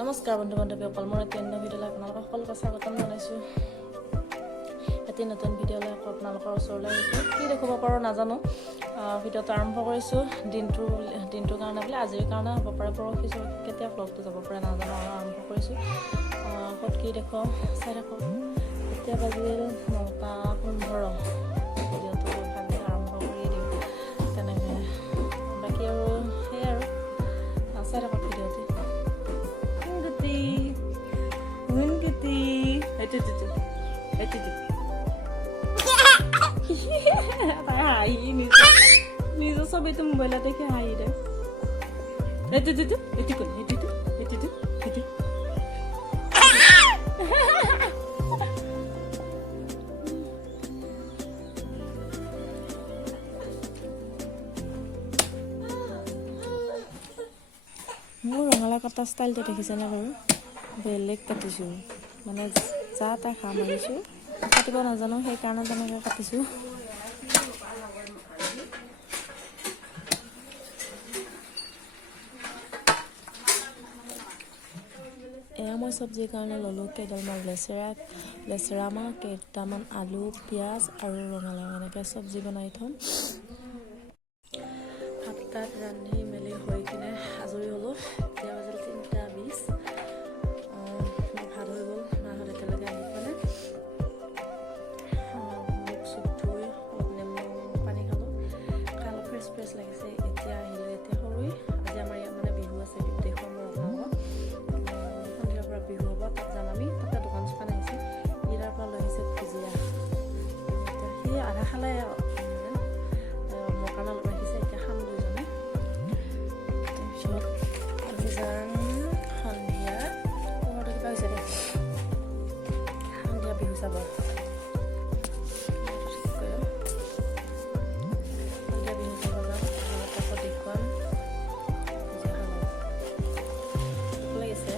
নমস্কাৰ বন্ধু বান্ধৱীসকল, মোৰ এটা নতুন ভিডিঅ'লৈ আপোনালোকক সকলোকে স্বাগতম জনাইছোঁ। এটি নতুন ভিডিঅ'লৈ আকৌ আপোনালোকৰ ওচৰলৈ আহিছোঁ। কি দেখাব পাৰোঁ নাজানো। ভিডিঅ'টো আৰম্ভ কৰিছোঁ দিনটোৰ কাৰণে বোলে, আজিৰ কাৰণে হ'ব পাৰে, পৰহি কেতিয়া ব্লগটো যাব পাৰে নাজানো, আৰু আৰম্ভ কৰিছোঁ। ক'ত কি দেখুৱাওঁ চাই থাকোঁ। এতিয়া বাজিল 9:15। ভিডিঅ'টো ভালকৈ আৰম্ভ কৰি দিওঁ তেনেকৈ। বাকী আৰু সেয়াই আৰু চাই থাকক ভিডিঅ'টো। তাই হাঁহি নিজৰ ছবিটো মোবাইলত দেখি হাঁহি দে। মোৰ ৰঙালাও কটা ষ্টাইলটো দেখিছেনে বাৰু? বেলেগ কাটিছোঁ, মানে যা তা খা মাৰিছোঁ, কাটিব নাজানো, সেইকাৰণে তেনেকৈ কাটিছোঁ। এয়া মই চব্জিৰ কাৰণে ল'লোঁ কেইডালমান লেচেৰা মাহ, কেইটামান আলু, পিঁয়াজ আৰু ৰঙালাও, এনেকৈ চব্জি বনাই থ'ম। ভাত তাত ৰান্ধি মেলি হৈ কিনে আজৰি হ'লোঁ। এতিয়া বাজিল 3:20। ভাত হৈ গ'ল, মাহঁত একেলগে আহি পেলাই মুখ চুখ ধুই অলপ নেমু পানী খালোঁ, খাই অলপ ফ্ৰেছ লাগিছে। এতিয়া আহিলোঁ, এতিয়া সৰুই আজি আমাৰ ইয়াত মানে বিহু আছে, দেখুৱাম বাৰু আপোনালোকক। সন্ধিয়াৰ পৰা বিহু হ'ব, তাত যাম আমি। তাতে দোকান চোকান আহিছে, ইয়াৰ পৰা লৈ আহিছে ভুজিয়া। এতিয়া সি আধা খালে, মোৰ কাৰণে অলপ ৰাখিছে, এতিয়া খাম দুইজনে। তাৰপিছত আজি যাম সন্ধিয়া, পোহৰটো কিবা হৈছে দে, সন্ধিয়া বিহু চাব। সন্ধিয়া বিহু চাব যাম, তাকো দেখুৱাম। ভুজিয়া খাব ভোক লাগিছে,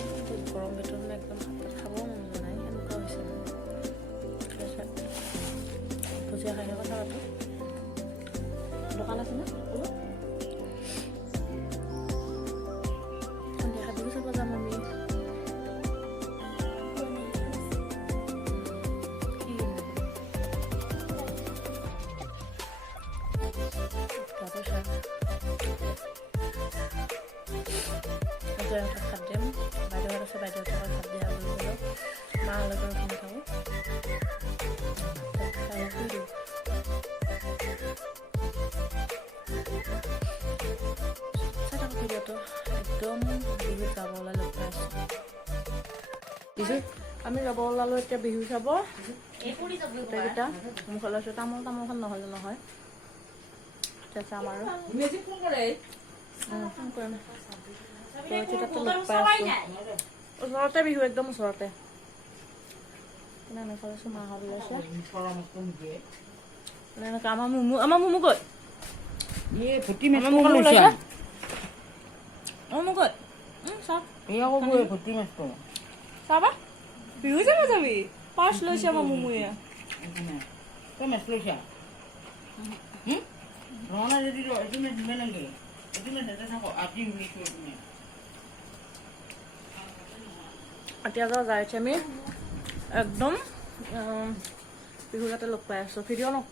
গৰম ভিতৰত মানে একদম ভাত খাব মন যোৱা নাই, এনেকুৱা হৈছে। ভুজিয়া খাই কথা পাতো। দোকান আছে না সন্ধিয়া বিহু চাব যাম আমি। ভাত দিম, বাইদেউহঁত আছে, বাইদেউহঁতৰ ভাত দিয়া আলু দিলোঁ, মা লগত কিনি খাওঁ। খাই শুই দিওঁ। ভিডিঅ'টো একদম বিহুত যাব ওলালোঁ, আমি যাব ওলালোঁ এতিয়া বিহু চাব। গোটেইকেইটা মুখ ওলাইছোঁ, তামোলখন নহ'লে নহয়। এতিয়া চাম আৰু ফোন কৰিম। তাতে লগ পাই আছোঁ, ওচৰতে বিহু, একদম ওচৰতে। এনেকৈ আছোঁ, মাহঁত ওলাইছে এনেকৈ। আমাৰ মুমু গৈ চাবা বিহু চাব যাবি, পাৰ্চ লৈছে আমাৰ মুমুৱে। এতিয়া যাইছে আমি একদম বিহু তাতে লগ পাই আছোঁ। ভিডিঅ'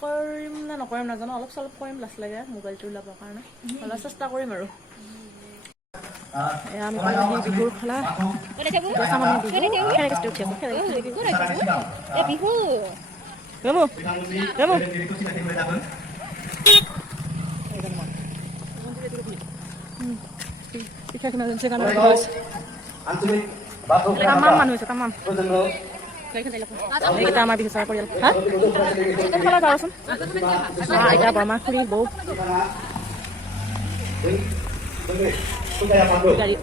কৰিম নে নকৰিম নাজানো, অলপ চলপ কৰিম, লাজ লাগে মোবাইলটো ওলাবৰ কাৰণে, অলপ চেষ্টা কৰিম আৰু। আমি বিহুৰ খেলা পিঠা কিনা জানিছে কাৰণে তামাম মানুহ হৈছে, তামাম। এইকেইটা আমাৰ বিহু চাৰ পৰিয়াল। হা যাওঁচোন, আইতা বৰমা খুৰী বৌ গাড়ী।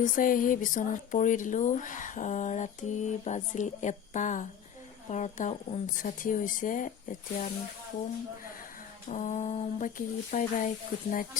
ৰিল চাই সেই বিচনাত পৰি দিলোঁ। ৰাতি বাজিল 12:59 হৈছে। এতিয়া আমি শুম। বাকী বাই বাই, গুড নাইট।